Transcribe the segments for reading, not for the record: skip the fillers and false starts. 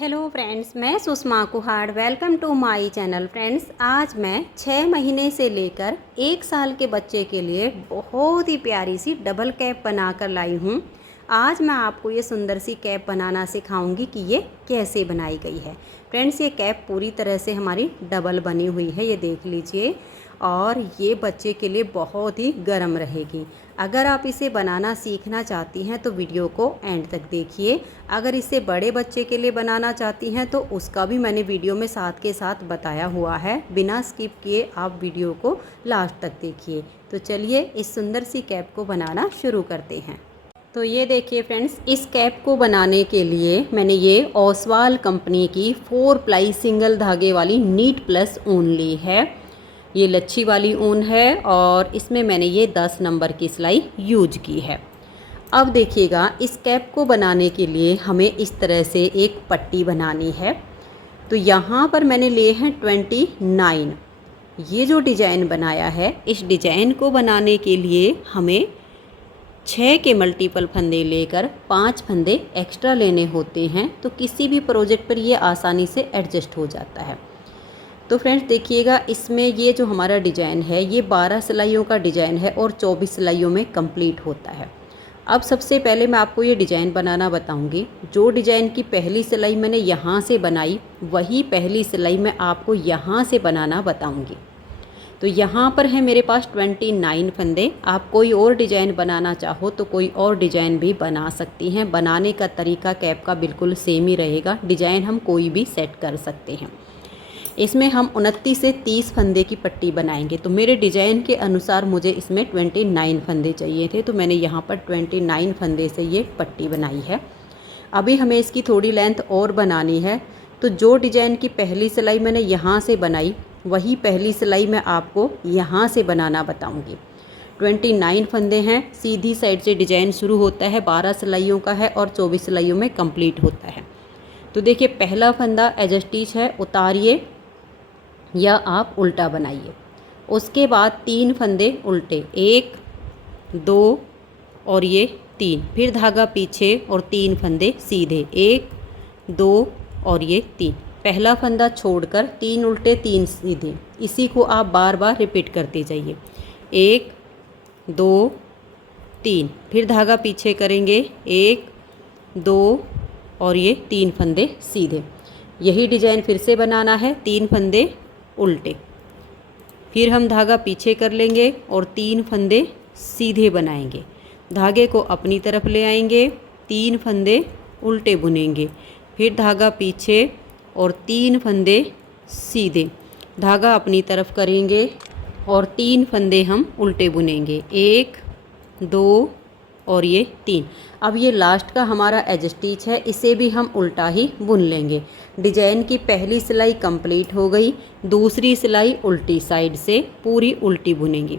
Hello friends, मैं Sushma Kuhar. Welcome to my channel. Friends, आज मैं 6 महीने से लेकर 1 साल के बच्चे के लिए बहुत ही प्यारी सी डबल कैप बनाकर लाई हूँ। आज मैं आपको ये सुंदर सी कैप बनाना सिखाऊंगी कि ये कैसे बनाई गई है। फ्रेंड्स, ये कैप पूरी तरह से हमारी डबल बनी हुई है, ये देख लीजिए। और ये बच्चे के लिए बहुत ही गर्म रहेगी। अगर आप इसे बनाना सीखना चाहती हैं तो वीडियो को एंड तक देखिए। अगर इसे बड़े बच्चे के लिए बनाना चाहती हैं तो उसका भी मैंने वीडियो में साथ के साथ बताया हुआ है। बिना स्किप किए आप वीडियो को लास्ट तक देखिए। तो चलिए इस सुंदर सी कैप को बनाना शुरू करते हैं। तो ये देखिए फ्रेंड्स, इस कैप को बनाने के लिए मैंने ये ओसवाल कंपनी की 4 प्लाई सिंगल धागे वाली नीट प्लस ऊन ली है। ये लच्छी वाली ऊन है और इसमें मैंने ये 10 नंबर की सिलाई यूज की है। अब देखिएगा, इस कैप को बनाने के लिए हमें इस तरह से एक पट्टी बनानी है। तो यहाँ पर मैंने लिए हैं 29। ये जो डिज़ाइन बनाया है, इस डिज़ाइन को बनाने के लिए हमें 6 के मल्टीपल फंदे लेकर 5 फंदे एक्स्ट्रा लेने होते हैं। तो किसी भी प्रोजेक्ट पर ये आसानी से एडजस्ट हो जाता है। तो फ्रेंड्स देखिएगा, इसमें ये जो हमारा डिज़ाइन है ये 12 सिलाइयों का डिज़ाइन है और 24 सिलाइयों में कंप्लीट होता है। अब सबसे पहले मैं आपको ये डिज़ाइन बनाना बताऊंगी। जो डिज़ाइन की पहली सिलाई मैंने यहाँ से बनाई, वही पहली सिलाई मैं आपको यहाँ से बनाना बताऊंगी। तो यहाँ पर है मेरे पास 29 फंदे। आप कोई और डिज़ाइन बनाना चाहो तो कोई और डिज़ाइन भी बना सकती हैं। बनाने का तरीका कैप का बिल्कुल सेम ही रहेगा। डिज़ाइन हम कोई भी सेट कर सकते हैं। इसमें हम 29 से 30 फंदे की पट्टी बनाएंगे। तो मेरे डिज़ाइन के अनुसार मुझे इसमें 29 फंदे चाहिए थे, तो मैंने यहाँ पर 29 फंदे से ये पट्टी बनाई है। अभी हमें इसकी थोड़ी लेंथ और बनानी है। तो जो डिज़ाइन की पहली सिलाई मैंने यहाँ से बनाई, वही पहली सिलाई मैं आपको यहाँ से बनाना बताऊँगी। 29 फंदे हैं। सीधी साइड से डिज़ाइन शुरू होता है, 12 सिलाइयों का है और 24 सिलाइयों में कंप्लीट होता है। तो देखिए, पहला फंदा एज स्टिच है, उतारिए या आप उल्टा बनाइए। उसके बाद 3 फंदे उल्टे, 1 2 और ये 3, फिर धागा पीछे और 3 फंदे सीधे, 1 2 और ये 3। पहला फंदा छोड़कर 3 उल्टे 3 सीधे। इसी को आप बार बार रिपीट करते जाइए। 1 2 3, फिर धागा पीछे करेंगे, 1 2 और ये 3 फंदे सीधे। यही डिज़ाइन फिर से बनाना है, 3 फंदे उल्टे, फिर हम धागा पीछे कर लेंगे और 3 फंदे सीधे बनाएंगे। धागे को अपनी तरफ ले आएंगे, 3 फंदे उल्टे बुनेंगे, फिर धागा पीछे और 3 फंदे सीधे। धागा अपनी तरफ करेंगे और 3 फंदे हम उल्टे बुनेंगे, 1 2 और ये 3। अब ये लास्ट का हमारा एज स्टिच है, इसे भी हम उल्टा ही बुन लेंगे। डिज़ाइन की पहली सिलाई कंप्लीट हो गई। दूसरी सिलाई उल्टी साइड से पूरी उल्टी बुनेंगी।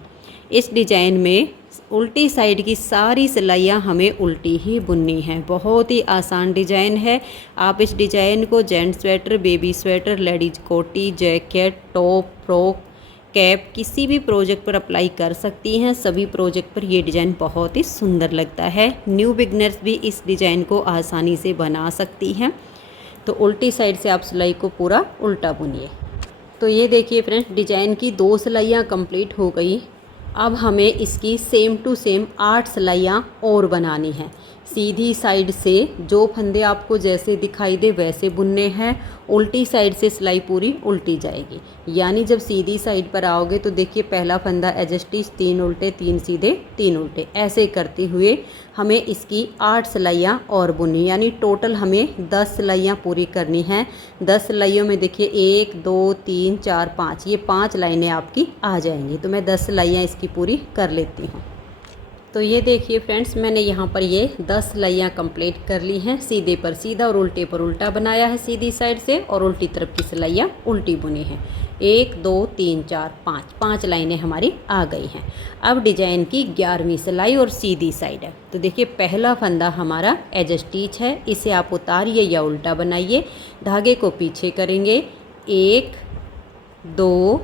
इस डिज़ाइन में उल्टी साइड की सारी सिलाइयाँ हमें उल्टी ही बुननी है। बहुत ही आसान डिज़ाइन है। आप इस डिज़ाइन को gents sweater, baby sweater, ladies कोटी, जैकेट, टॉप, फ्रॉक, कैप, किसी भी प्रोजेक्ट पर अप्लाई कर सकती हैं। सभी प्रोजेक्ट पर ये डिज़ाइन बहुत ही सुंदर लगता है। न्यू बिगनर्स भी इस डिज़ाइन को आसानी से बना सकती हैं। तो उल्टी साइड से आप सिलाई को पूरा उल्टा बुनिए। तो ये देखिए फ्रेंड्स, डिज़ाइन की 2 सिलाइयाँ कंप्लीट हो गई। अब हमें इसकी सेम टू सेम 8 सिलाइयाँ और बनानी हैं। सीधी साइड से जो फंदे आपको जैसे दिखाई दे वैसे बुनने हैं। उल्टी साइड से सिलाई पूरी उल्टी जाएगी। यानी जब सीधी साइड पर आओगे तो देखिए, पहला फंदा एज स्टिच, 3 उल्टे 3 सीधे 3 उल्टे, ऐसे करते हुए हमें इसकी 8 सिलाइयाँ और बुननी। यानी टोटल हमें 10 सिलाइयाँ पूरी करनी हैं। 10 सिलाइयों में देखिए 1 2 3 4 5, ये 5 लाइनें आपकी आ जाएंगी। तो मैं 10 सिलाइयाँ इसकी पूरी कर लेती हूँ। तो ये देखिए फ्रेंड्स, मैंने यहाँ पर ये 10 सिलाइयाँ कंप्लीट कर ली हैं। सीधे पर सीधा और उल्टे पर उल्टा बनाया है सीधी साइड से, और उल्टी तरफ की सिलाइयाँ उल्टी बुनी हैं। 1 2 3 4 5, 5 लाइनें हमारी आ गई हैं। अब डिज़ाइन की 11वीं सिलाई और सीधी साइड है। तो देखिए, पहला फंदा हमारा एज स्टिच है, इसे आप उतारिए या उल्टा बनाइए। धागे को पीछे करेंगे, 1 2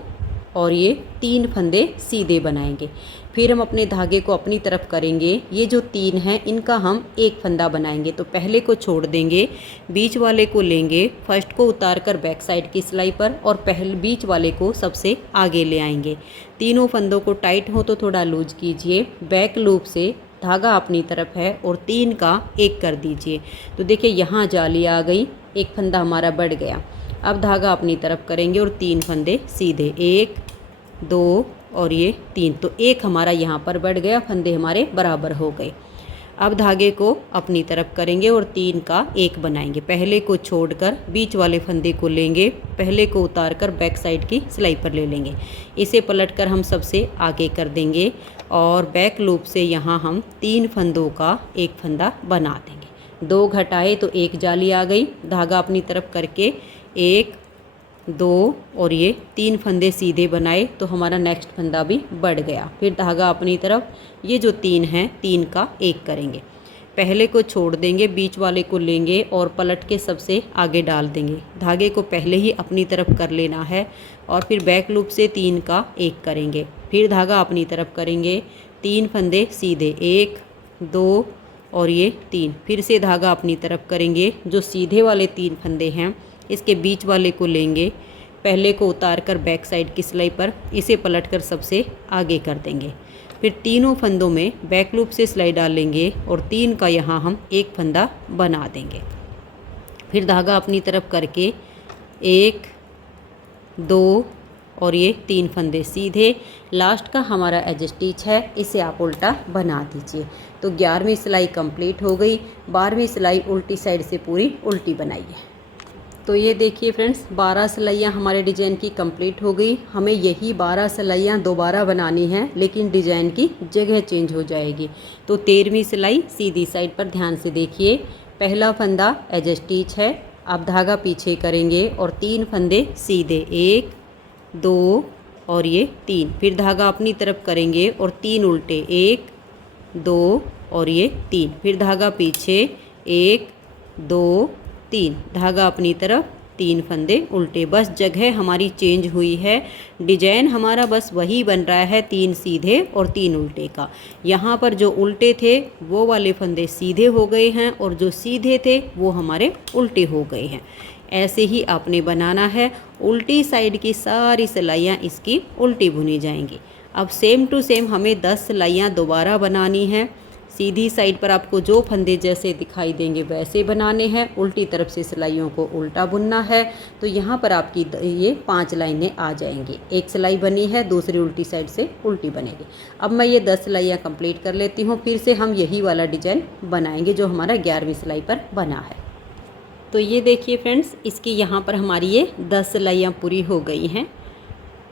और ये 3 फंदे सीधे बनाएंगे। फिर हम अपने धागे को अपनी तरफ करेंगे। ये जो 3 हैं इनका हम एक फंदा बनाएंगे। तो पहले को छोड़ देंगे, बीच वाले को लेंगे, फर्स्ट को उतार कर बैक साइड की सिलाई पर और पहले बीच वाले को सबसे आगे ले आएंगे। तीनों फंदों को टाइट हो तो थोड़ा लूज कीजिए। बैक लूप से धागा अपनी तरफ है और 3 का एक कर दीजिए। तो देखिए यहाँ जाली आ गई, एक फंदा हमारा बढ़ गया। अब धागा अपनी तरफ करेंगे और 3 फंदे सीधे, 1 2 और ये 3। तो एक हमारा यहाँ पर बढ़ गया, फंदे हमारे बराबर हो गए। अब धागे को अपनी तरफ करेंगे और 3 का एक बनाएंगे। पहले को छोड़कर बीच वाले फंदे को लेंगे, पहले को उतार कर बैक साइड की सिलाई पर ले लेंगे। इसे पलटकर हम सबसे आगे कर देंगे और बैक लूप से यहाँ हम 3 फंदों का एक फंदा बना देंगे। 2 घटाए तो एक जाली आ गई। धागा अपनी तरफ करके 1 2 और ये 3 फंदे सीधे बनाए तो हमारा नेक्स्ट फंदा भी बढ़ गया। फिर धागा अपनी तरफ, ये जो 3 हैं 3 का एक करेंगे। पहले को छोड़ देंगे, बीच वाले को लेंगे और पलट के सबसे आगे डाल देंगे। धागे को पहले ही अपनी तरफ कर लेना है और फिर बैक लूप से 3 का एक करेंगे। फिर धागा अपनी तरफ करेंगे, 3 फंदे सीधे, 1 2 और ये 3। फिर से धागा अपनी तरफ करेंगे, जो सीधे वाले 3 फंदे हैं इसके बीच वाले को लेंगे, पहले को उतार कर बैक साइड की सिलाई पर, इसे पलटकर सबसे आगे कर देंगे। फिर तीनों फंदों में बैक लूप से सिलाई डालेंगे और 3 का यहाँ हम एक फंदा बना देंगे। फिर धागा अपनी तरफ करके 1 2 और ये 3 फंदे सीधे। लास्ट का हमारा एज स्टिच है, इसे आप उल्टा बना दीजिए। तो 11वीं सिलाई कंप्लीट हो गई। 12वीं सिलाई उल्टी साइड से पूरी उल्टी बनाइए। तो ये देखिए फ्रेंड्स, 12 सिलाइयाँ हमारे डिज़ाइन की कंप्लीट हो गई। हमें यही 12 सिलाइयाँ दोबारा बनानी हैं, लेकिन डिज़ाइन की जगह चेंज हो जाएगी। तो 13वीं सिलाई सीधी साइड पर ध्यान से देखिए। पहला फंदा एज स्टिच है, आप धागा पीछे करेंगे और 3 फंदे सीधे, 1 2 और ये 3। फिर धागा अपनी तरफ करेंगे और 3 उल्टे, 1 2 और ये 3। फिर धागा पीछे, 1 2 3। धागा अपनी तरफ, 3 फंदे उल्टे। बस जगह हमारी चेंज हुई है, डिजाइन हमारा बस वही बन रहा है, 3 सीधे और 3 उल्टे का। यहाँ पर जो उल्टे थे वो वाले फंदे सीधे हो गए हैं और जो सीधे थे वो हमारे उल्टे हो गए हैं। ऐसे ही आपने बनाना है। उल्टी साइड की सारी सिलाइयाँ इसकी उल्टी बुनी जाएंगी। अब सेम टू सेम हमें 10 सिलाइयाँ दोबारा बनानी है। सीधी साइड पर आपको जो फंदे जैसे दिखाई देंगे वैसे बनाने हैं। उल्टी तरफ से सिलाइयों को उल्टा बुनना है। तो यहाँ पर आपकी ये 5 लाइनें आ जाएंगी। एक सिलाई बनी है, दूसरी उल्टी साइड से उल्टी बनेगी। अब मैं ये 10 सिलाइयाँ कंप्लीट कर लेती हूँ, फिर से हम यही वाला डिजाइन बनाएंगे जो हमारा 11वीं सिलाई पर बना है। तो ये देखिए फ्रेंड्स, इसकी यहाँ पर हमारी ये 10 सिलाइयाँ पूरी हो गई हैं।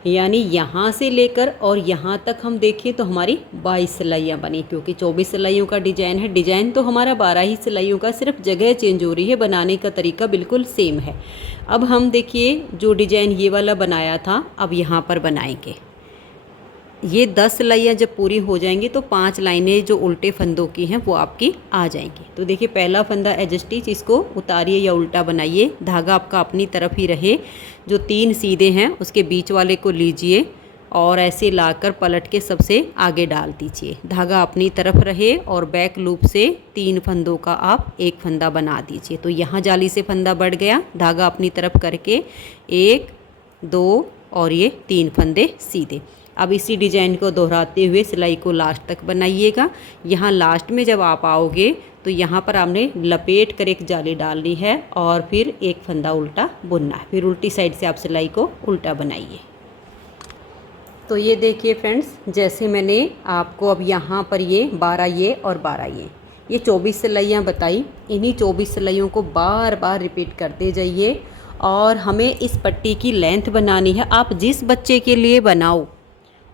यानी यहाँ से लेकर और यहाँ तक हम देखें तो हमारी 22 सिलाइयाँ बनी, क्योंकि 24 सिलाइयों का डिज़ाइन है। डिज़ाइन तो हमारा 12 ही सिलाइयों का, सिर्फ जगह चेंज हो रही है, बनाने का तरीका बिल्कुल सेम है। अब हम देखिए जो डिज़ाइन ये वाला बनाया था, अब यहाँ पर बनाएंगे। ये 10 सिलाइयाँ जब पूरी हो जाएंगी तो 5 लाइनें जो उल्टे फंदों की हैं वो आपकी आ जाएंगी। तो देखिए पहला फंदा एज स्टिच, इसको उतारिए या उल्टा बनाइए। धागा आपका अपनी तरफ ही रहे। जो 3 सीधे हैं उसके बीच वाले को लीजिए और ऐसे लाकर पलट के सबसे आगे डाल दीजिए। धागा अपनी तरफ रहे और बैक लूप से 3 फंदों का आप एक फंदा बना दीजिए। तो यहाँ जाली से फंदा बढ़ गया। धागा अपनी तरफ करके 1 2 और ये 3 फंदे सीधे। अब इसी डिज़ाइन को दोहराते हुए सिलाई को लास्ट तक बनाइएगा। यहाँ लास्ट में जब आप आओगे तो यहाँ पर आपने लपेट कर एक जाली डालनी है और फिर एक फंदा उल्टा बुनना है। फिर उल्टी साइड से आप सिलाई को उल्टा बनाइए। तो ये देखिए फ्रेंड्स, जैसे मैंने आपको अब यहाँ पर ये 12 ये और 12 ये 24 सिलाइयाँ बताई। इन्हीं 24 सिलाइयों को बार बार रिपीट करते जाइए और हमें इस पट्टी की लेंथ बनानी है। आप जिस बच्चे के लिए बनाओ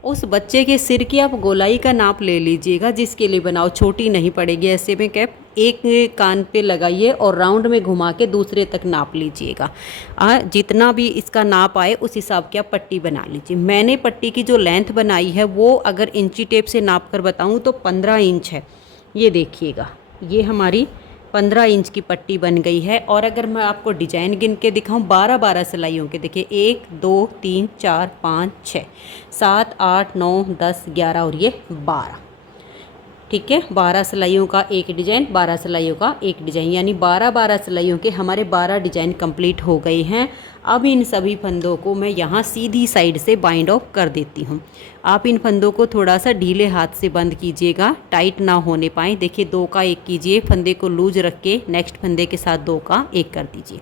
उस बच्चे के सिर की आप गोलाई का नाप ले लीजिएगा, जिसके लिए बनाओ। छोटी नहीं पड़ेगी। ऐसे में कैप एक कान पे लगाइए और राउंड में घुमा के दूसरे तक नाप लीजिएगा। जितना भी इसका नाप आए उस हिसाब की आप पट्टी बना लीजिए। मैंने पट्टी की जो लेंथ बनाई है वो अगर इंची टेप से नाप कर बताऊँ तो 15 इंच है। ये देखिएगा, ये हमारी 15 इंच की पट्टी बन गई है। और अगर मैं आपको डिजाइन गिन के दिखाऊं 12-12 सिलाइयों के, देखिए 1 2 3 4 5 6 7 8 9 10 11 और ये 12, ठीक है। 12 सिलाइयों का एक डिज़ाइन, 12 सिलाइयों का एक डिज़ाइन, यानी 12-12 सिलाइयों के हमारे 12 डिज़ाइन कंप्लीट हो गए हैं। अब इन सभी फंदों को मैं यहाँ सीधी साइड से बाइंड ऑफ कर देती हूँ। आप इन फंदों को थोड़ा सा ढीले हाथ से बंद कीजिएगा, टाइट ना होने पाए। देखिए 2 का 1 कीजिए, फंदे को लूज रख के नेक्स्ट फंदे के साथ 2 का 1 कर दीजिए।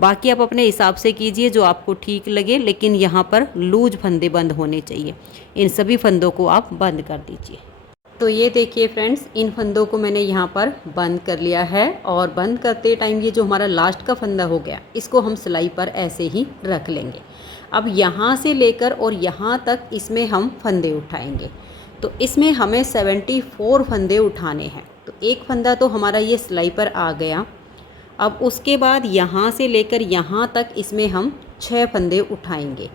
बाकी आप अपने हिसाब से कीजिए जो आपको ठीक लगे, लेकिन यहाँ पर लूज फंदे बंद होने चाहिए। इन सभी फंदों को आप बंद कर दीजिए। तो ये देखिए फ्रेंड्स, इन फंदों को मैंने यहाँ पर बंद कर लिया है। और बंद करते टाइम ये जो हमारा लास्ट का फंदा हो गया, इसको हम सिलाई पर ऐसे ही रख लेंगे। अब यहाँ से लेकर और यहाँ तक इसमें हम फंदे उठाएंगे। तो इसमें हमें 74 फंदे उठाने हैं। तो एक फंदा तो हमारा ये सिलाई पर आ गया। अब उसके बाद यहाँ से लेकर यहाँ तक इसमें हम 6 फंदे उठाएंगे।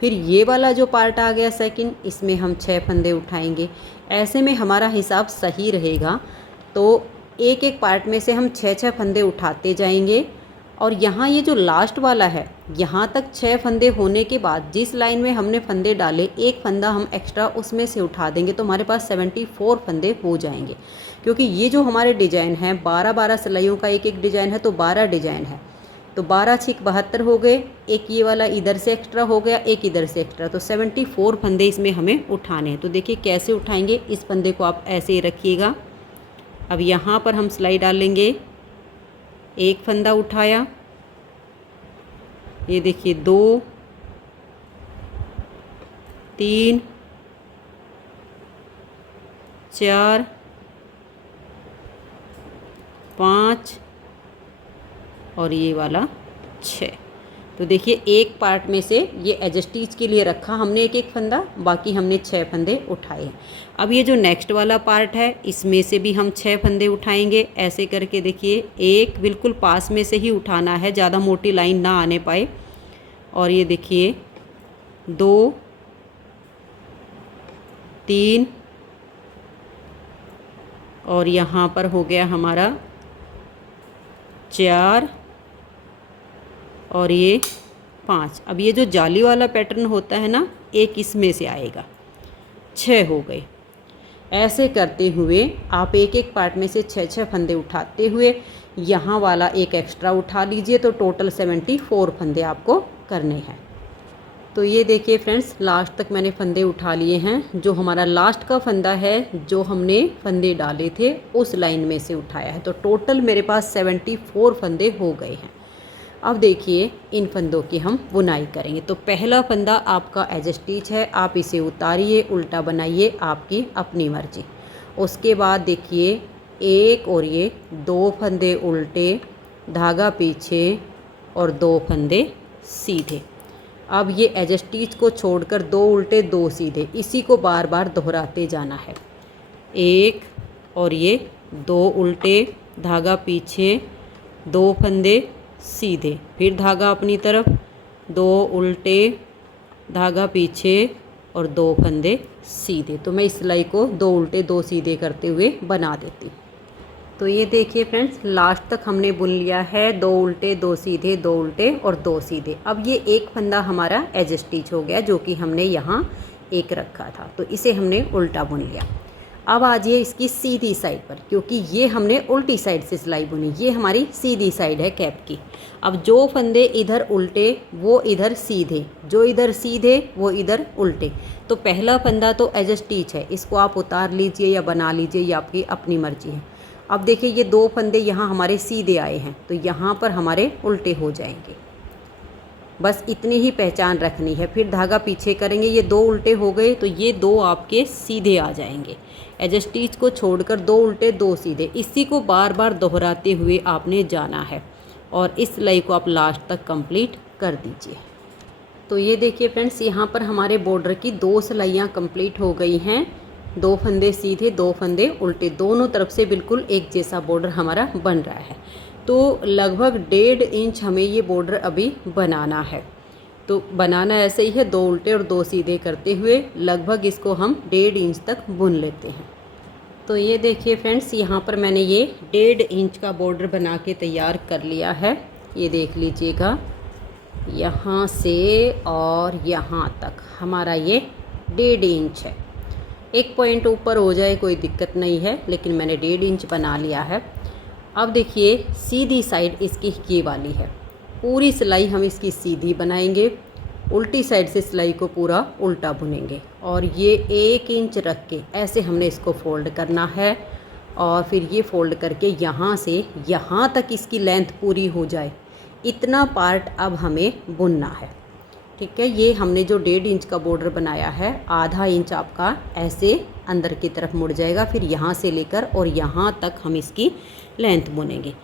फिर ये वाला जो पार्ट आ गया सेकंड, इसमें हम 6 फंदे उठाएंगे। ऐसे में हमारा हिसाब सही रहेगा। तो एक एक पार्ट में से हम 6-6 फंदे उठाते जाएंगे। और यहाँ ये जो लास्ट वाला है, यहाँ तक 6 फंदे होने के बाद जिस लाइन में हमने फंदे डाले, एक फंदा हम एक्स्ट्रा उसमें से उठा देंगे, तो हमारे पास 74 फंदे हो जाएंगे। क्योंकि ये जो हमारे डिज़ाइन हैं 12-12 सिलाइयों का एक एक डिज़ाइन है, तो 12 डिज़ाइन है। तो 12 6 72 हो गए, एक ये वाला इधर से एक्स्ट्रा हो गया, एक इधर से एक्स्ट्रा, तो 74 फंदे इसमें हमें उठाने हैं। तो देखिए कैसे उठाएंगे, इस फंदे को आप ऐसे ही रखिएगा। अब यहाँ पर हम सिलाई डालेंगे, एक फंदा उठाया, ये देखिए 2 3 4 5 और ये वाला 6। तो देखिए एक पार्ट में से ये एज स्टिच के लिए रखा हमने एक एक फंदा, बाकी हमने 6 फंदे उठाए हैं। अब ये जो नेक्स्ट वाला पार्ट है, इसमें से भी हम 6 फंदे उठाएंगे। ऐसे करके देखिए, एक बिल्कुल पास में से ही उठाना है, ज़्यादा मोटी लाइन ना आने पाए। और ये देखिए 2 3 और यहाँ पर हो गया हमारा 4 और ये 5। अब ये जो जाली वाला पैटर्न होता है ना, एक इसमें से आएगा, 6 हो गए। ऐसे करते हुए आप एक एक पार्ट में से 6-6 फंदे उठाते हुए यहाँ वाला एक एक्स्ट्रा उठा लीजिए। तो टोटल 74 फंदे आपको करने हैं। तो ये देखिए फ्रेंड्स, लास्ट तक मैंने फंदे उठा लिए हैं। जो हमारा लास्ट का फंदा है, जो हमने फंदे डाले थे उस लाइन में से उठाया है। तो टोटल मेरे पास 74 फंदे हो गए हैं। अब देखिए इन फंदों की हम बुनाई करेंगे। तो पहला फंदा आपका एज स्टिच है, आप इसे उतारिए, उल्टा बनाइए, आपकी अपनी मर्जी। उसके बाद देखिए एक और ये 2 फंदे उल्टे, धागा पीछे और 2 फंदे सीधे। अब ये एज स्टिच को छोड़कर 2 उल्टे 2 सीधे, इसी को बार बार दोहराते जाना है। एक और ये 2 उल्टे, धागा पीछे, 2 फंदे सीधे, फिर धागा अपनी तरफ, 2 उल्टे, धागा पीछे और 2 फंदे सीधे। तो मैं इस सिलाई को 2 उल्टे 2 सीधे करते हुए बना देती हूँ। तो ये देखिए फ्रेंड्स, लास्ट तक हमने बुन लिया है, 2 उल्टे 2 सीधे, 2 उल्टे और 2 सीधे। अब ये एक फंदा हमारा एज स्टिच हो गया, जो कि हमने यहाँ एक रखा था, तो इसे हमने उल्टा बुन लिया। अब आ जाइए इसकी सीधी साइड पर, क्योंकि ये हमने उल्टी साइड से सिलाई बुनी, ये हमारी सीधी साइड है कैप की। अब जो फंदे इधर उल्टे वो इधर सीधे, जो इधर सीधे वो इधर उल्टे। तो पहला फंदा तो एज स्टिच है, इसको आप उतार लीजिए या बना लीजिए, ये आपकी अपनी मर्जी है। अब देखिए ये 2 फंदे यहाँ हमारे सीधे आए हैं, तो यहाँ पर हमारे उल्टे हो जाएंगे। बस इतनी ही पहचान रखनी है। फिर धागा पीछे करेंगे, ये 2 उल्टे हो गए, तो ये 2 आपके सीधे आ जाएंगे। एज स्टिच को छोड़कर 2 उल्टे 2 सीधे, इसी को बार बार दोहराते हुए आपने जाना है। और इस सिलाई को आप लास्ट तक कंप्लीट कर दीजिए। तो ये देखिए फ्रेंड्स, यहाँ पर हमारे बॉर्डर की 2 सिलाइयाँ कंप्लीट हो गई हैं। 2 फंदे सीधे, 2 फंदे उल्टे, दोनों तरफ से बिल्कुल एक जैसा बॉर्डर हमारा बन रहा है। तो लगभग 1.5 इंच हमें ये बॉर्डर अभी बनाना है। तो बनाना ऐसे ही है, 2 उल्टे और 2 सीधे करते हुए लगभग इसको हम 1.5 इंच तक बुन लेते हैं। तो ये देखिए फ्रेंड्स, यहाँ पर मैंने ये 1.5 इंच का बॉर्डर बना के तैयार कर लिया है। ये देख लीजिएगा, यहाँ से और यहाँ तक हमारा ये 1.5 इंच है। एक पॉइंट ऊपर हो जाए कोई दिक्कत नहीं है, लेकिन मैंने 1.5 इंच बना लिया है। अब देखिए सीधी साइड इसकी ये वाली है, पूरी सिलाई हम इसकी सीधी बनाएंगे, उल्टी साइड से सिलाई को पूरा उल्टा बुनेंगे और ये 1 इंच रख के ऐसे हमने इसको फोल्ड करना है। और फिर ये फोल्ड करके यहाँ से यहाँ तक इसकी लेंथ पूरी हो जाए, इतना पार्ट अब हमें बुनना है। ठीक है, ये हमने जो 1.5 इंच का बॉर्डर बनाया है, आधा इंच आपका ऐसे अंदर की तरफ मुड़ जाएगा। फिर यहाँ से लेकर और यहाँ तक हम इसकी लेंथ बुनेंगे।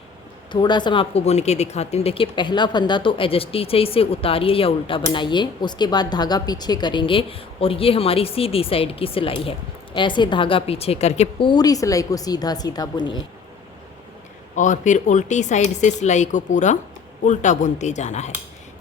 थोड़ा सा मैं आपको बुन के दिखाती हूँ। देखिए, पहला फंदा तो एडजस्टी से इसे उतारिए या उल्टा बनाइए, उसके बाद धागा पीछे करेंगे और ये हमारी सीधी साइड की सिलाई है। ऐसे धागा पीछे करके पूरी सिलाई को सीधा सीधा बुनिए और फिर उल्टी साइड से सिलाई को पूरा उल्टा बुनते जाना है।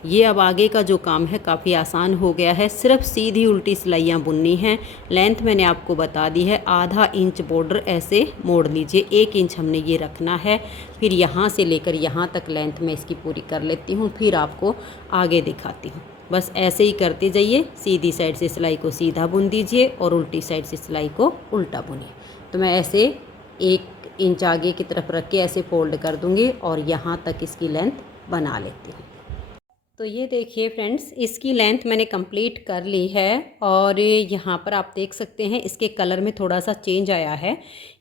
ये अब आगे का जो काम है काफ़ी आसान हो गया है। सिर्फ सीधी उल्टी सिलाइयाँ बुननी हैं। लेंथ मैंने आपको बता दी है, आधा इंच बॉर्डर ऐसे मोड़ लीजिए, 1 इंच हमने ये रखना है। फिर यहाँ से लेकर यहाँ तक लेंथ मैं इसकी पूरी कर लेती हूँ, फिर आपको आगे दिखाती हूँ। बस ऐसे ही करते जाइए, सीधी साइड से सिलाई को सीधा बुन दीजिए और उल्टी साइड से सिलाई को उल्टा बुनिए। तो मैं ऐसे 1 इंच आगे की तरफ रख के ऐसे फोल्ड कर दूँगी और यहाँ तक इसकी लेंथ बना लेती हूँ। तो ये देखिए फ्रेंड्स, इसकी लेंथ मैंने कंप्लीट कर ली है और यहाँ पर आप देख सकते हैं इसके कलर में थोड़ा सा चेंज आया है।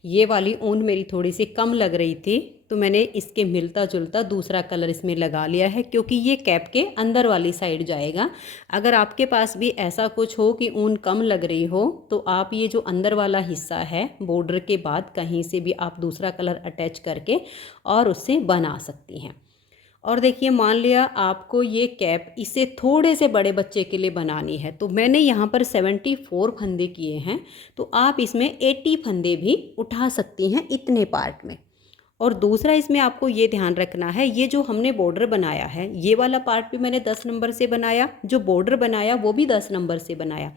ये वाली ऊन मेरी थोड़ी सी कम लग रही थी, तो मैंने इसके मिलता जुलता दूसरा कलर इसमें लगा लिया है, क्योंकि ये कैप के अंदर वाली साइड जाएगा। अगर आपके पास भी ऐसा कुछ हो कि ऊन कम लग रही हो, तो आप ये जो अंदर वाला हिस्सा है बॉर्डर के बाद कहीं से भी आप दूसरा कलर अटैच करके और उससे बना सकती हैं। और देखिए, मान लिया आपको ये कैप इसे थोड़े से बड़े बच्चे के लिए बनानी है, तो मैंने यहाँ पर 74 फंदे किए हैं, तो आप इसमें 80 फंदे भी उठा सकती हैं इतने पार्ट में। और दूसरा इसमें आपको ये ध्यान रखना है, ये जो हमने बॉर्डर बनाया है, ये वाला पार्ट भी मैंने 10 नंबर से बनाया, जो बॉर्डर बनाया वो भी 10 नंबर से बनाया।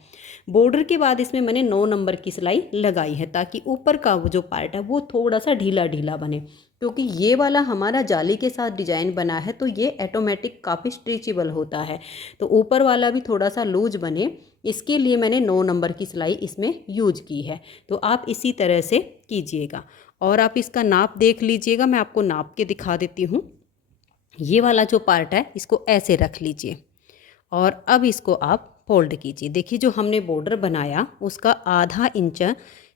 बॉर्डर के बाद इसमें मैंने 9 नंबर की सिलाई लगाई है, ताकि ऊपर का जो पार्ट है वो थोड़ा सा ढीला ढीला बने, क्योंकि ये वाला हमारा जाली के साथ डिजाइन बना है, तो ये ऑटोमेटिक काफ़ी स्ट्रेचेबल होता है, तो ऊपर वाला भी थोड़ा सा लूज बने, इसके लिए मैंने 9 नंबर की सिलाई इसमें यूज की है। तो आप इसी तरह से कीजिएगा और आप इसका नाप देख लीजिएगा। मैं आपको नाप के दिखा देती हूँ। ये वाला जो पार्ट है इसको ऐसे रख लीजिए और अब इसको आप फोल्ड कीजिए। देखिए, जो हमने बॉर्डर बनाया उसका आधा इंच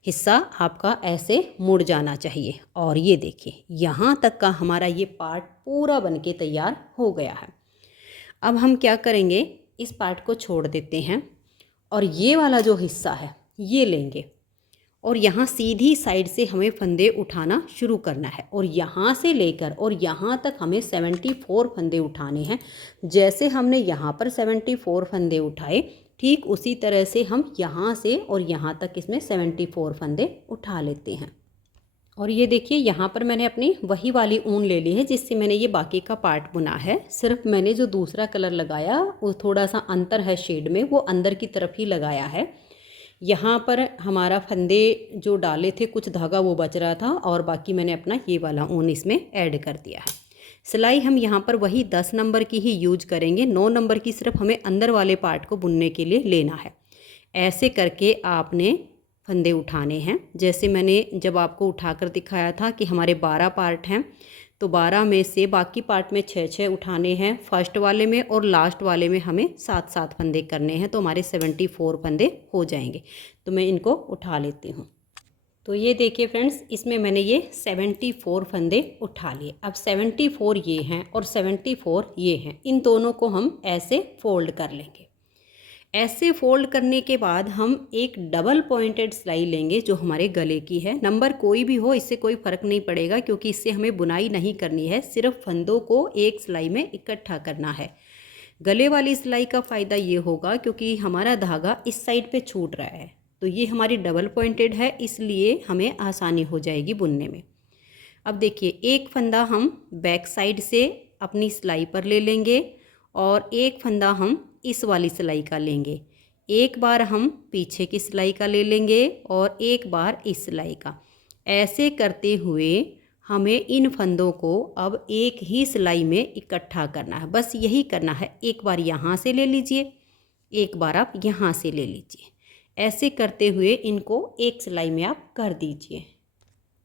हिस्सा आपका ऐसे मुड़ जाना चाहिए और ये देखिए यहाँ तक का हमारा ये पार्ट पूरा बनके तैयार हो गया है। अब हम क्या करेंगे, इस पार्ट को छोड़ देते हैं और ये वाला जो हिस्सा है ये लेंगे और यहाँ सीधी साइड से हमें फंदे उठाना शुरू करना है और यहाँ से लेकर और यहाँ तक हमें 74 फंदे उठाने हैं। जैसे हमने यहाँ पर 74 फंदे उठाए, ठीक उसी तरह से हम यहाँ से और यहाँ तक इसमें 74 फंदे उठा लेते हैं। और ये देखिए, यहाँ पर मैंने अपनी वही वाली ऊन ले ली है जिससे मैंने ये बाकी का पार्ट बुना है। सिर्फ मैंने जो दूसरा कलर लगाया वो थोड़ा सा अंतर है शेड में, वो अंदर की तरफ ही लगाया है। यहाँ पर हमारा फंदे जो डाले थे कुछ धागा वो बच रहा था और बाकी मैंने अपना ये वाला ऊन इसमें ऐड कर दिया है। सिलाई हम यहाँ पर वही 10 नंबर की ही यूज करेंगे, 9 नंबर की सिर्फ हमें अंदर वाले पार्ट को बुनने के लिए लेना है। ऐसे करके आपने फंदे उठाने हैं। जैसे मैंने जब आपको उठाकर दिखाया था कि हमारे 12 पार्ट हैं, तो 12 में से बाकी पार्ट में 6-6 उठाने हैं, फर्स्ट वाले में और लास्ट वाले में हमें 7-7 फंदे करने हैं, तो हमारे 74 फंदे हो जाएंगे। तो मैं इनको उठा लेती हूँ। तो ये देखिए फ्रेंड्स, इसमें मैंने ये 74 फंदे उठा लिए। अब 74 ये हैं और 74 ये हैं, इन दोनों को हम ऐसे फोल्ड कर लेंगे। ऐसे फोल्ड करने के बाद हम एक डबल पॉइंटेड सिलाई लेंगे जो हमारे गले की है। नंबर कोई भी हो, इससे कोई फ़र्क नहीं पड़ेगा, क्योंकि इससे हमें बुनाई नहीं करनी है, सिर्फ फंदों को एक सिलाई में इकट्ठा करना है। गले वाली सिलाई का फ़ायदा ये होगा क्योंकि हमारा धागा इस साइड पे छूट रहा है, तो ये हमारी डबल पॉइंटेड है, इसलिए हमें आसानी हो जाएगी बुनने में। अब देखिए, एक फंदा हम बैक साइड से अपनी सिलाई पर ले लेंगे और एक फंदा हम इस वाली सिलाई का लेंगे। एक बार हम पीछे की सिलाई का ले लेंगे और एक बार इस सिलाई का। ऐसे करते हुए हमें इन फंदों को अब एक ही सिलाई में इकट्ठा करना है। बस यही करना है। एक बार यहाँ से ले लीजिए, एक बार आप यहाँ से ले लीजिए। ऐसे करते हुए इनको एक सिलाई में आप कर दीजिए।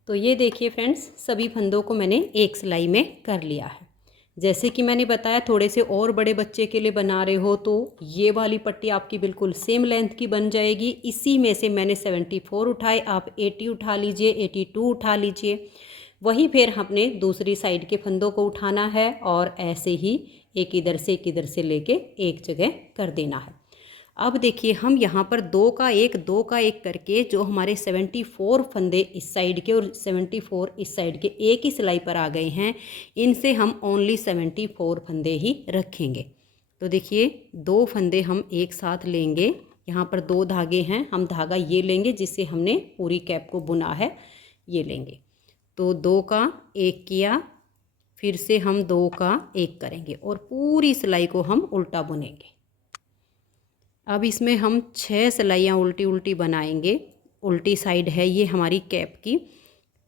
तो ये देखिए फ्रेंड्स, सभी फंदों को मैंने एक सिलाई में कर लिया है। जैसे कि मैंने बताया, थोड़े से और बड़े बच्चे के लिए बना रहे हो तो ये वाली पट्टी आपकी बिल्कुल सेम लेंथ की बन जाएगी। इसी में से मैंने 74 उठाए, आप 80 उठा लीजिए, 82 उठा लीजिए। वही फिर हमने दूसरी साइड के फंदों को उठाना है और ऐसे ही एक इधर से लेके एक जगह कर देना है। अब देखिए, हम यहाँ पर दो का एक करके जो हमारे 74 फंदे इस साइड के और 74 इस साइड के एक ही सिलाई पर आ गए हैं, इनसे हम ओनली 74 फंदे ही रखेंगे। तो देखिए, 2 फंदे हम एक साथ लेंगे। यहाँ पर 2 धागे हैं, हम धागा ये लेंगे जिससे हमने पूरी कैप को बुना है, ये लेंगे। तो 2 का 1 किया, फिर से हम 2 का 1 करेंगे और पूरी सिलाई को हम उल्टा बुनेंगे। अब इसमें हम 6 सिलाइयाँ उल्टी उल्टी बनाएंगे। उल्टी साइड है ये हमारी कैप की।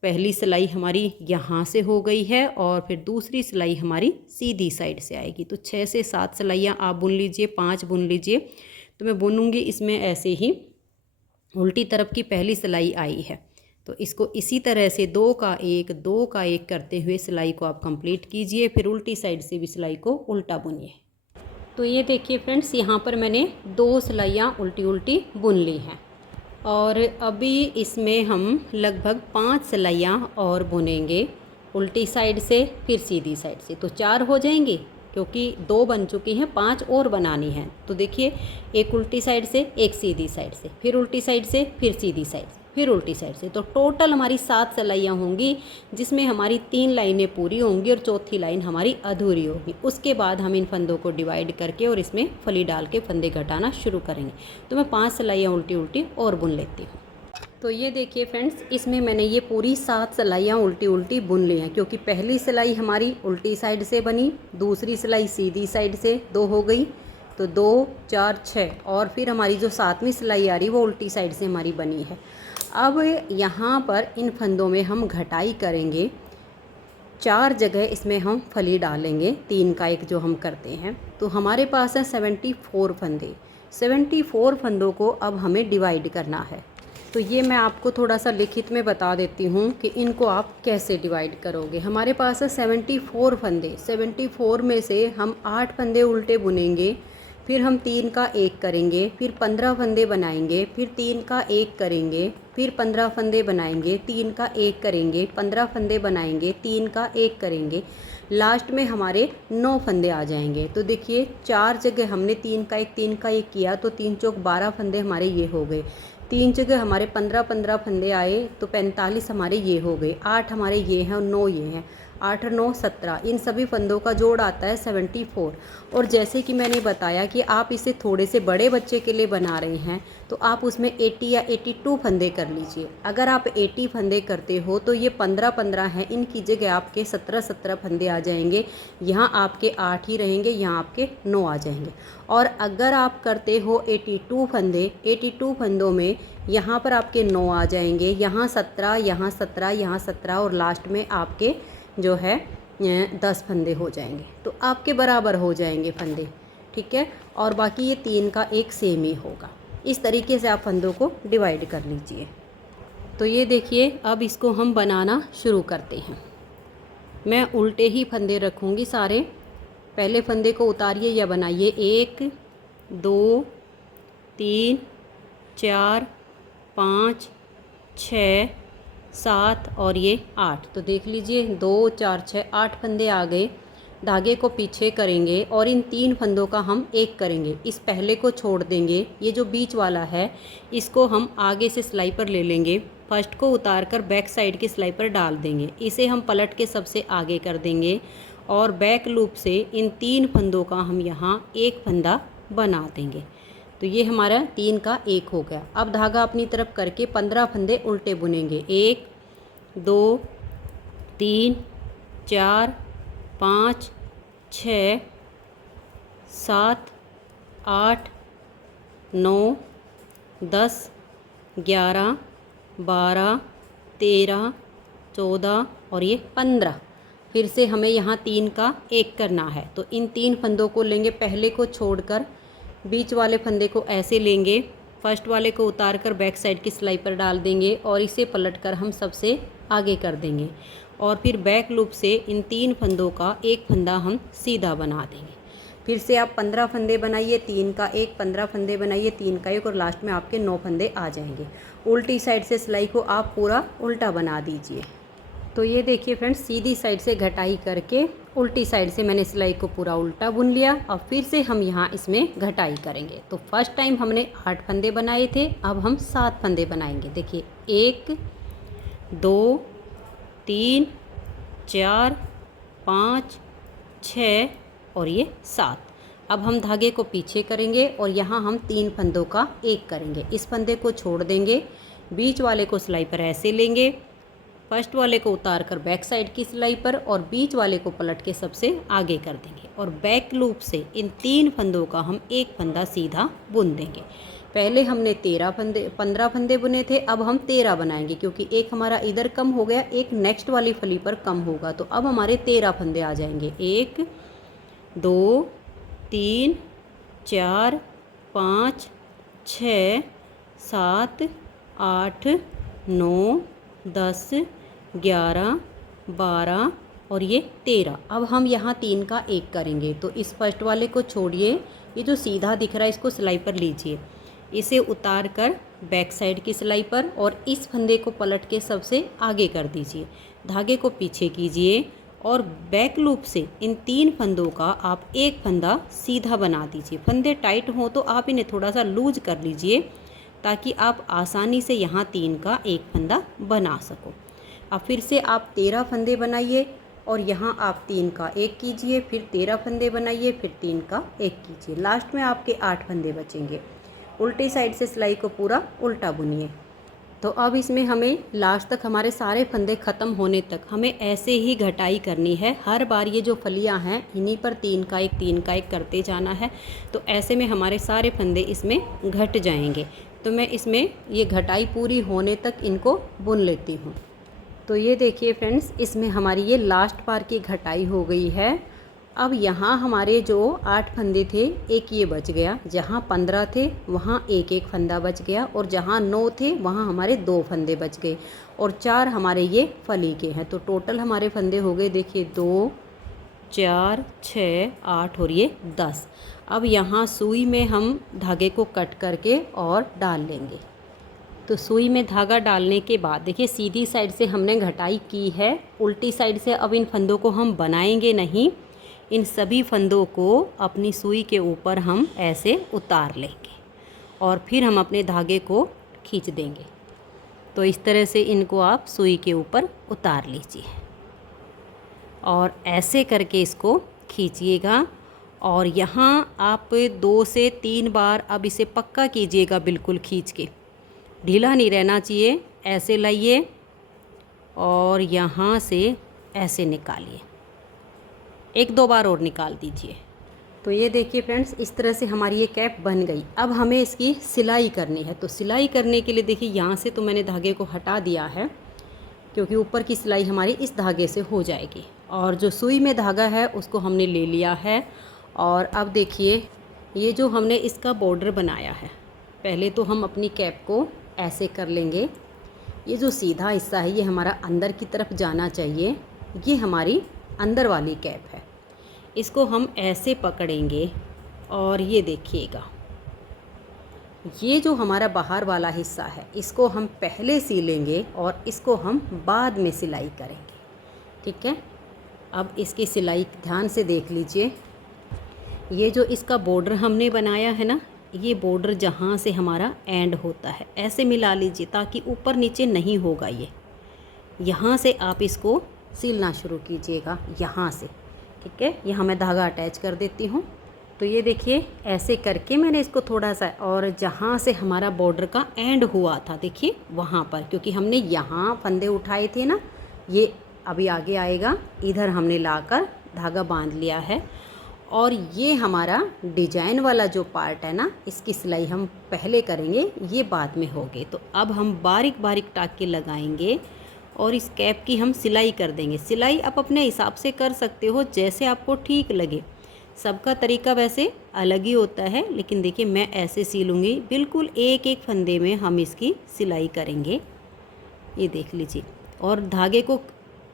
पहली सिलाई हमारी यहाँ से हो गई है और फिर दूसरी सिलाई हमारी सीधी साइड से आएगी। तो 6 से 7 सिलाइयाँ आप बुन लीजिए, 5 बुन लीजिए। तो मैं बुनूंगी इसमें ऐसे ही। उल्टी तरफ की पहली सिलाई आई है तो इसको इसी तरह से 2 का 1 करते हुए सिलाई को आप कंप्लीट कीजिए। फिर उल्टी साइड से भी सिलाई को उल्टा बुनिए। तो ये देखिए फ्रेंड्स, यहाँ पर मैंने 2 सिलाइयाँ उल्टी उल्टी बुन ली हैं और अभी इसमें हम लगभग 5 सिलाइयाँ और बुनेंगे, उल्टी साइड से फिर सीधी साइड से। तो 4 हो जाएंगे क्योंकि 2 बन चुकी हैं, 5 और बनानी हैं। तो देखिए, एक उल्टी साइड से, एक सीधी साइड से, फिर उल्टी साइड से, फिर सीधी साइड से, फिर उल्टी साइड से। तो टोटल हमारी 7 सिलाइयाँ होंगी जिसमें हमारी 3 लाइनें पूरी होंगी और चौथी लाइन हमारी अधूरी होगी। उसके बाद हम इन फंदों को डिवाइड करके और इसमें फली डाल के फंदे घटाना शुरू करेंगे। तो मैं 5 सिलाइयाँ उल्टी उल्टी और बुन लेती हूँ। तो ये देखिए फ्रेंड्स, इसमें मैंने ये पूरी 7 सिलाइयाँ उल्टी उल्टी बुन ली हैं क्योंकि पहली सिलाई हमारी उल्टी साइड से बनी, दूसरी सिलाई सीधी साइड से 2 हो गई, तो 2 4 6 और फिर हमारी जो 7वीं सिलाई आ रही वो उल्टी साइड से हमारी बनी है। अब यहाँ पर इन फंदों में हम घटाई करेंगे। 4 जगह इसमें हम फली डालेंगे, 3 का 1 जो हम करते हैं। तो हमारे पास है 74 फंदे। 74 फंदों को अब हमें डिवाइड करना है। तो ये मैं आपको थोड़ा सा लिखित में बता देती हूँ कि इनको आप कैसे डिवाइड करोगे। हमारे पास है 74 फंदे। 74 में से हम 8 फंदे उल्टे बुनेंगे, फिर हम 3 का 1 करेंगे, फिर 15 फंदे बनाएंगे, फिर 3 का 1 करेंगे, फिर 15 फंदे बनाएंगे, 3 का 1 करेंगे, 15 फंदे बनाएंगे, 3 का 1 करेंगे। लास्ट में हमारे 9 फंदे आ जाएंगे। तो देखिए, 4 जगह हमने 3 का 1 किया तो 3 चौक 12 फंदे हमारे ये हो गए। 3 जगह हमारे 15 फंदे आए तो 45 हमारे ये हो गए। 8 हमारे ये हैं और 9 ये हैं। 8 और 9 17। इन सभी फंदों का जोड़ आता है 74। और जैसे कि मैंने बताया कि आप इसे थोड़े से बड़े बच्चे के लिए बना रहे हैं तो आप उसमें 80 या 82 फंदे कर लीजिए। अगर आप 80 फंदे करते हो तो ये 15 हैं, इनकी जगह आपके 17 फंदे आ जाएंगे। यहाँ आपके 8 ही रहेंगे, यहाँ आपके 9 आ जाएंगे। और अगर आप करते हो 82 फंदे, 82 फंदों में यहाँ पर आपके 9 आ जाएंगे, यहाँ 17, यहाँ 17, यहाँ 17 और लास्ट में आपके जो है 10 फंदे हो जाएंगे। तो आपके बराबर हो जाएंगे फंदे, ठीक है। और बाकी ये 3 का 1 सेम ही होगा। इस तरीके से आप फंदों को डिवाइड कर लीजिए। तो ये देखिए, अब इसको हम बनाना शुरू करते हैं। मैं उल्टे ही फंदे रखूँगी सारे। पहले फंदे को उतारिए या बनाइए। 1 2 3 4 5 6 7 और ये 8। तो देख लीजिए, 2 4 6 8 फंदे आ गए। धागे को पीछे करेंगे और इन 3 फंदों का हम 1 करेंगे। इस पहले को छोड़ देंगे, ये जो बीच वाला है इसको हम आगे से सिलाई पर ले लेंगे। फर्स्ट को उतार कर बैक साइड की सिलाई पर डाल देंगे। इसे हम पलट के सबसे आगे कर देंगे और बैक लूप से इन 3 फंदों का हम यहाँ 1 फंदा बना देंगे। तो ये हमारा 3 का 1 हो गया। अब धागा अपनी तरफ करके 15 फंदे उल्टे बुनेंगे। 1 2 3 4 5 6 7 8 9 10 11 12 13, 14 और ये 15। फिर से हमें यहाँ 3 का 1 करना है, तो इन 3 फंदों को लेंगे, पहले को छोड़कर बीच वाले फंदे को ऐसे लेंगे, फर्स्ट वाले को उतार कर बैक साइड की सिलाई पर डाल देंगे और इसे पलटकर हम सबसे आगे कर देंगे और फिर बैक लूप से इन 3 फंदों का एक फंदा हम सीधा बना देंगे। फिर से आप 15 फंदे बनाइए, 3 का 1, 15 फंदे बनाइए, 3 का 1 और लास्ट में आपके 9 फंदे आ जाएंगे। उल्टी साइड से सिलाई को आप पूरा उल्टा बना दीजिए। तो ये देखिए फ्रेंड्स, सीधी साइड से घटाई करके उल्टी साइड से मैंने सिलाई को पूरा उल्टा बुन लिया और फिर से हम यहाँ इसमें घटाई करेंगे। तो फर्स्ट टाइम हमने 8 फंदे बनाए थे, अब हम 7 फंदे बनाएंगे। देखिए 1, 2, 3, 4, 5, 6 और ये 7। अब हम धागे को पीछे करेंगे और यहाँ हम 3 फंदों का 1 करेंगे। इस फंदे को छोड़ देंगे, बीच वाले को सिलाई पर ऐसे लेंगे, फर्स्ट वाले को उतार कर बैक साइड की सिलाई पर और बीच वाले को पलट के सबसे आगे कर देंगे और बैक लूप से इन 3 फंदों का हम एक फंदा सीधा बुन देंगे। पहले हमने 15 फंदे बुने थे, अब हम 13 बनाएंगे क्योंकि एक हमारा इधर कम हो गया, एक नेक्स्ट वाली फली पर कम होगा, तो अब हमारे 13 फंदे आ जाएंगे। 1, 2, 3, 4, 5, 6, 7, 8, 9, 10, 11, 12 और ये 13। अब हम यहाँ 3 का 1 करेंगे, तो इस फर्स्ट वाले को छोड़िए, ये जो सीधा दिख रहा है इसको सिलाई पर लीजिए, इसे उतार कर बैक साइड की सिलाई पर और इस फंदे को पलट के सबसे आगे कर दीजिए, धागे को पीछे कीजिए और बैक लूप से इन 3 फंदों का आप एक फंदा सीधा बना दीजिए। फंदे टाइट हों तो आप इन्हें थोड़ा सा लूज कर लीजिए ताकि आप आसानी से यहाँ 3 का 1 फंदा बना सको। अब फिर से आप 13 फंदे बनाइए और यहाँ आप 3 का 1 कीजिए, फिर 13 फंदे बनाइए, फिर 3 का 1 कीजिए, लास्ट में आपके 8 फंदे बचेंगे। उल्टी साइड से सिलाई को पूरा उल्टा बुनिए। तो अब इसमें हमें लास्ट तक हमारे सारे फंदे ख़त्म होने तक हमें ऐसे ही घटाई करनी है। हर बार ये जो फलियां हैं इन्हीं पर 3 का 1 3 का 1 करते जाना है, तो ऐसे में हमारे सारे फंदे इसमें घट जाएंगे। तो मैं इसमें ये घटाई पूरी होने तक इनको बुन लेती हूँ। तो ये देखिए फ्रेंड्स, इसमें हमारी ये लास्ट बार की घटाई हो गई है। अब यहाँ हमारे जो 8 फंदे थे, एक ये बच गया, जहाँ 15 थे वहाँ एक एक फंदा बच गया और जहाँ 9 थे वहाँ हमारे 2 फंदे बच गए और 4 हमारे ये फली के हैं। तो टोटल हमारे फंदे हो गए, देखिए 2, 4, 6, 8 और ये 10। अब यहाँ सुई में हम धागे को कट करके और डाल लेंगे। तो सुई में धागा डालने के बाद देखिए सीधी साइड से हमने घटाई की है, उल्टी साइड से अब इन फंदों को हम बनाएंगे नहीं। इन सभी फंदों को अपनी सुई के ऊपर हम ऐसे उतार लेंगे और फिर हम अपने धागे को खींच देंगे। तो इस तरह से इनको आप सुई के ऊपर उतार लीजिए और ऐसे करके इसको खींचिएगा और यहाँ आप 2 से 3 बार अब इसे पक्का कीजिएगा, बिल्कुल खींच के, ढीला नहीं रहना चाहिए। ऐसे लाइए और यहाँ से ऐसे निकालिए, 1-2 बार और निकाल दीजिए। तो ये देखिए फ्रेंड्स, इस तरह से हमारी ये कैप बन गई। अब हमें इसकी सिलाई करनी है। तो सिलाई करने के लिए देखिए यहाँ से तो मैंने धागे को हटा दिया है क्योंकि ऊपर की सिलाई हमारी इस धागे से हो जाएगी और जो सुई में धागा है उसको हमने ले लिया है। और अब देखिए ये जो हमने इसका बॉर्डर बनाया है, पहले तो हम अपनी कैप को ऐसे कर लेंगे। ये जो सीधा हिस्सा है ये हमारा अंदर की तरफ जाना चाहिए, ये हमारी अंदर वाली कैप है। इसको हम ऐसे पकड़ेंगे और ये देखिएगा, ये जो हमारा बाहर वाला हिस्सा है इसको हम पहले सिलेंगे और इसको हम बाद में सिलाई करेंगे, ठीक है। अब इसकी सिलाई ध्यान से देख लीजिए। ये जो इसका बॉर्डर हमने बनाया है ना, ये बॉर्डर जहाँ से हमारा एंड होता है ऐसे मिला लीजिए ताकि ऊपर नीचे नहीं होगा। ये यहाँ से आप इसको सिलना शुरू कीजिएगा, यहाँ से, ठीक है। यहाँ मैं धागा अटैच कर देती हूँ। तो ये देखिए ऐसे करके मैंने इसको थोड़ा सा, और जहाँ से हमारा बॉर्डर का एंड हुआ था देखिए वहाँ पर, क्योंकि हमने यहाँ फंदे उठाए थे ना, ये अभी आगे आएगा, इधर हमने लाकर धागा बांध लिया है। और ये हमारा डिजाइन वाला जो पार्ट है ना, इसकी सिलाई हम पहले करेंगे, ये बाद में होगी। तो अब हम बारीक बारीक टाँके लगाएंगे और इस कैप की हम सिलाई कर देंगे। सिलाई आप अपने हिसाब से कर सकते हो, जैसे आपको ठीक लगे। सबका तरीका वैसे अलग ही होता है, लेकिन देखिए मैं ऐसे सिलूँगी। बिल्कुल एक एक फंदे में हम इसकी सिलाई करेंगे, ये देख लीजिए। और धागे को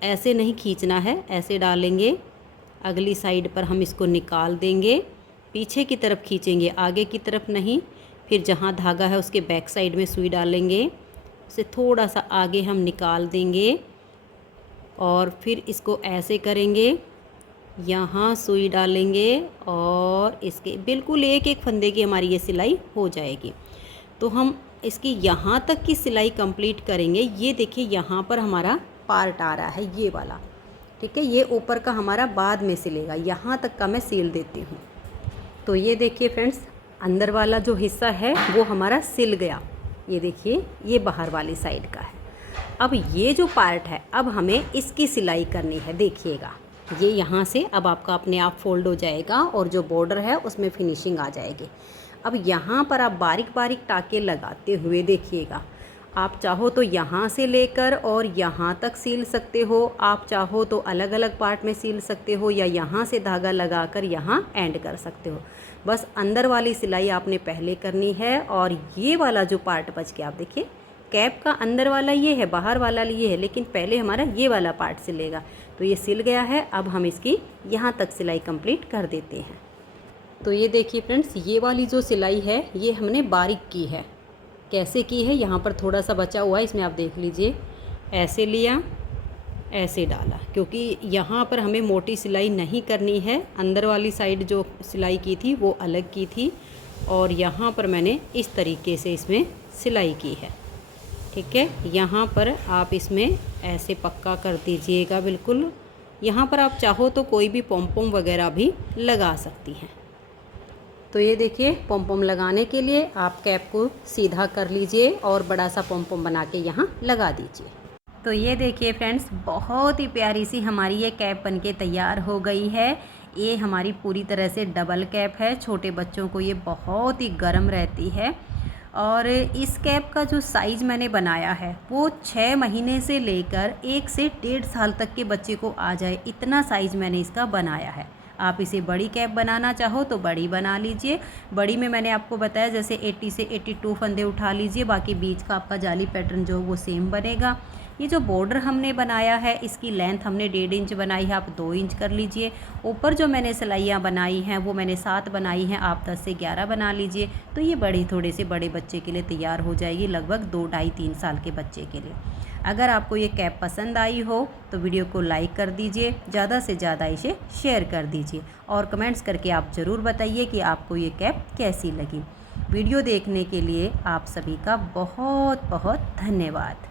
ऐसे नहीं खींचना है, ऐसे डालेंगे। अगली साइड पर हम इसको निकाल देंगे, पीछे की तरफ खींचेंगे, आगे की तरफ नहीं। फिर जहाँ धागा है उसके बैक साइड में सुई डालेंगे, उसे थोड़ा सा आगे हम निकाल देंगे और फिर इसको ऐसे करेंगे, यहाँ सुई डालेंगे और इसके बिल्कुल एक एक फंदे की हमारी ये सिलाई हो जाएगी। तो हम इसकी यहाँ तक की सिलाई कंप्लीट करेंगे। ये देखिए यहाँ पर हमारा पार्ट आ रहा है ये वाला, ठीक है। ये ऊपर का हमारा बाद में सिलेगा, यहाँ तक का मैं सिल देती हूँ। तो ये देखिए फ्रेंड्स, अंदर वाला जो हिस्सा है वो हमारा सिल गया। ये देखिए ये बाहर वाली साइड का है। अब ये जो पार्ट है, अब हमें इसकी सिलाई करनी है। देखिएगा ये यहाँ से अब आपका अपने आप फोल्ड हो जाएगा और जो बॉर्डर है उसमें फिनिशिंग आ जाएगी। अब यहाँ पर आप बारीक बारीक टाके लगाते हुए देखिएगा। आप चाहो तो यहाँ से लेकर और यहाँ तक सील सकते हो, आप चाहो तो अलग अलग पार्ट में सील सकते हो, या यहाँ से धागा लगाकर यहाँ एंड कर सकते हो। बस अंदर वाली सिलाई आपने पहले करनी है। और ये वाला जो पार्ट बच गया, आप देखिए कैप का अंदर वाला ये है, बाहर वाला ये है, लेकिन पहले हमारा ये वाला पार्ट सिलेगा। तो ये सिल गया है, अब हम इसकी यहाँ तक सिलाई कंप्लीट कर देते हैं। तो ये देखिए फ्रेंड्स, ये वाली जो सिलाई है ये हमने बारीक की है। कैसे की है, यहाँ पर थोड़ा सा बचा हुआ है, इसमें आप देख लीजिए। ऐसे लिया, ऐसे डाला, क्योंकि यहाँ पर हमें मोटी सिलाई नहीं करनी है। अंदर वाली साइड जो सिलाई की थी वो अलग की थी, और यहाँ पर मैंने इस तरीके से इसमें सिलाई की है, ठीक है। यहाँ पर आप इसमें ऐसे पक्का कर दीजिएगा बिल्कुल। यहाँ पर आप चाहो तो कोई भी पॉम वगैरह भी लगा सकती हैं। तो ये देखिए पॉम लगाने के लिए आप कैप को सीधा कर लीजिए और बड़ा सा पॉम बना के यहाँ लगा दीजिए। तो ये देखिए फ्रेंड्स, बहुत ही प्यारी सी हमारी ये कैप बनके तैयार हो गई है। ये हमारी पूरी तरह से डबल कैप है। छोटे बच्चों को ये बहुत ही गर्म रहती है। और इस कैप का जो साइज़ मैंने बनाया है वो 6 महीने से लेकर 1 से 1.5 साल तक के बच्चे को आ जाए, इतना साइज़ मैंने इसका बनाया है। आप इसे बड़ी कैप बनाना चाहो तो बड़ी बना लीजिए। बड़ी में मैंने आपको बताया जैसे 80 से 82 फंदे उठा लीजिए, बाकी बीच का आपका जाली पैटर्न जो वो सेम बनेगा। ये जो बॉर्डर हमने बनाया है इसकी लेंथ हमने 1.5 इंच बनाई है, आप 2 इंच कर लीजिए। ऊपर जो मैंने सिलाइयाँ बनाई हैं वो मैंने 7 बनाई हैं, आप 10 से 11 बना लीजिए। तो ये बड़ी थोड़े से बड़े बच्चे के लिए तैयार हो जाएगी, लगभग 2, 2.5, 3 साल के बच्चे के लिए। अगर आपको ये कैप पसंद आई हो तो वीडियो को लाइक कर दीजिए, ज़्यादा से ज़्यादा इसे शेयर कर दीजिए, और कमेंट्स करके आप ज़रूर बताइए कि आपको ये कैप कैसी लगी। वीडियो देखने के लिए आप सभी का बहुत बहुत धन्यवाद।